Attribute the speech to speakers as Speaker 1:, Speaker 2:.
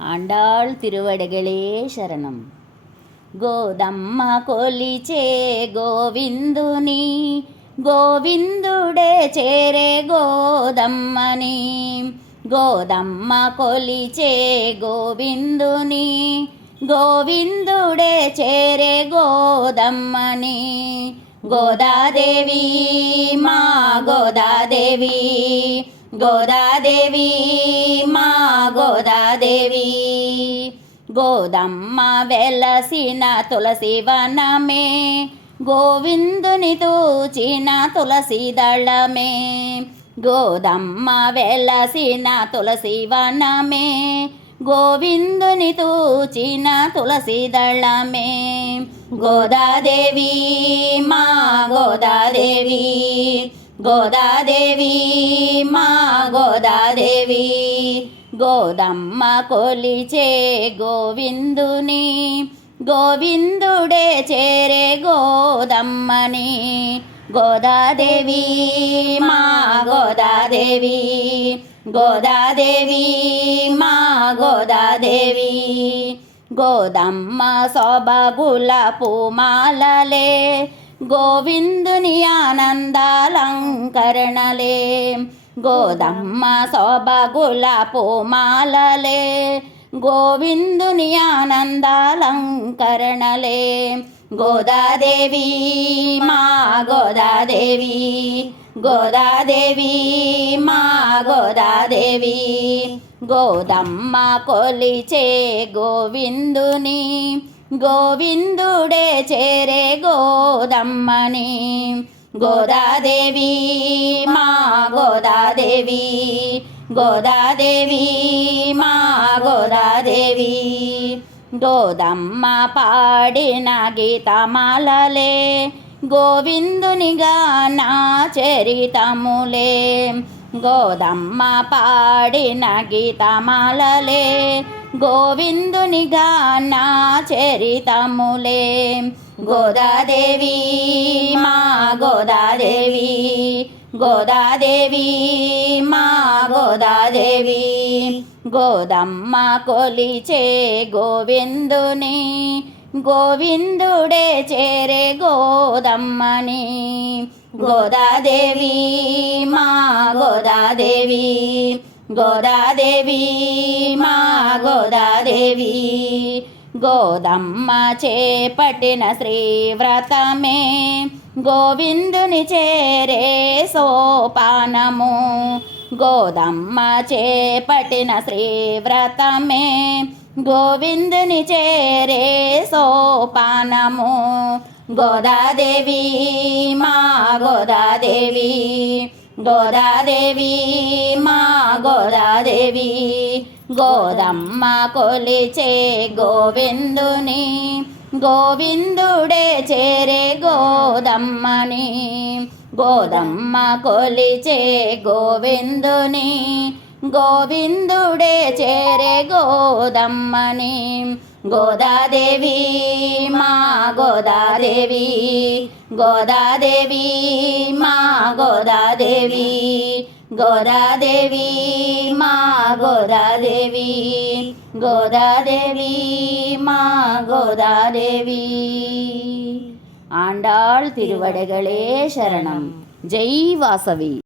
Speaker 1: ఆండాళ్ తిరువడగలే శరణం గోదమ్మ కొలిచే గోవిందుని గోవిందుడే చేరే గోదమ్మని గోదమ్మ కొలిచే గోవిందుని గోవిందుడే చేరే గోదమ్మని గోదాదేవి మా గోదాదేవి గోదాదేవి మా గోదాదేవి గోదమ్మ వెలసిన తులసి వనమే గోవిందుని తూచిన తులసి దళమే. గోదమ్మ వెలసిన తులసి వనమే గోవిందుని తూచిన తులసి దళమే. గోదాదేవి మా గోదాదేవి గోదాదేవి మా గోదాదేవి. గోదమ్మ కొలిచే గోవిందుని గోవిందుడే చేరే గోదమ్మని. గోదాదేవి మా గోదాదేవి గోదాదేవి మా గోదాదేవి. గోదమ్మ సొబగుల పూమాలలే గోవిందుని ఆనందాలంకరణలే. గోదమ్మ శోభగుల పూమాలలే గోవిందుని ఆనందాలంకరణలే. గోదాదేవి మా గోదాదేవి గోదాదేవి మా గోదాదేవి. గోదమ్మ కొలిచే గోవిందుని గోవిందుడే చేరే గోదమ్మని. గోదాదేవి మా గోదాదేవి గోదాదేవి మా గోదాదేవి. గోదమ్మ పాడిన గీతమాలలే గోవిందునిగా నా చరితములే. గోదమ్మ పాడిన గీతమాలలే గోవిందునిగా నా చరితములే. గోదాదేవి మా గోదాదేవి గోదాదేవి మా గోదాదేవి. గోదమ్మ కొలిచే గోవిందుని గోవిందుడే చేరే గోదమ్మని. గోదాదేవి మా గోదాదేవి. గోదాదేవి మా గోదాదేవి. గోదమ్మ చేపట్టిన శ్రీవ్రతమే గోవిందుని చేరే సోపానము. గోదమ్మ చేపట్టిన శ్రీవ్రతమే గోవిందుని చేరే సోపానము. గోదాదేవి మా గోదాదేవి. గోదాదేవి మా గోదాదేవి. గోదమ్మ కొలిచే గోవిందుని గోవిందుడే చేరే గోదమ్మని. గోదమ్మ కొలిచే గోవిందుని గోవిందుడే చేరే గోదమ్మని. గోదాదేవి మా గోదాదేవి గోదాదేవి మా గోదాదేవి గోదాదేవి మా గోదాదేవి గోదాదేవి మా గోదాదేవి ఆండాళ్ తిరువడగళే శరణం జై వాసవి